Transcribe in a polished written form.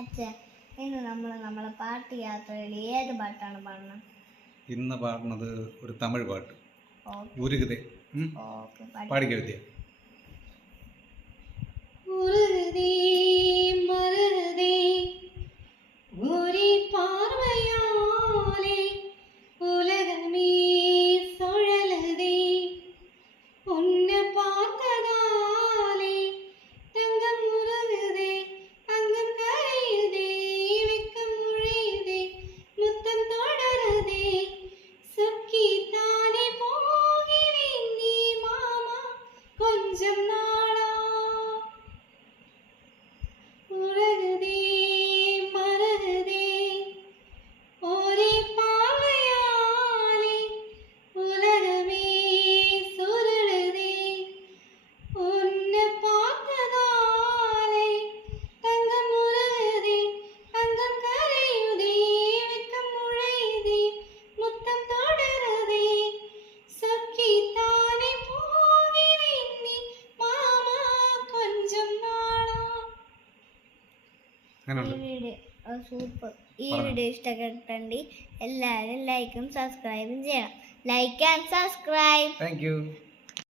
അച്ഛൻ ഇന്ന് നമ്മളെ പാട്ട് യാത്രയിൽ ഏത് പാട്ടാണ് പാടുന്നത്? ഇന്ന് പാടുന്നത് ഒരു തമിഴ് പാട്ട്, ഉരുകുതേ. ഓക്കെ, പാടിക്ക വിദ്യ. ഉരുകുതേ മരുകുതേ ഒരേ பார்வையாலே உலகமே சுழலுதே உன்னை பார்த்ததாலே தங்கம் உருகுதே அங்கம் கரையுதே வெக்கம் முழையுதே முத்தம் தொடருதே சொக்கி தானே போகிறேன் நீ மாமா கொஞ்சம் நாளா உருகுதே மருகுதே ஒரே பார்வையாலே உலகமே சுருளுதே உன்னை பார்த்ததாலே தங்கம் உருகுதே அங்கம் கரையுதே வெக்கம் முழையுதே முத்தம் தொடருதே சொக்கி தானே போகிறேன் நீ மாமா கொஞ்சம் நாளா. സൂപ്പർ. ഈ വീഡിയോ ഇഷ്ടപ്പെട്ടെങ്കിൽ എല്ലാവരും ലൈക്കും സബ്സ്ക്രൈബും ചെയ്യണം. Like and subscribe. Thank you.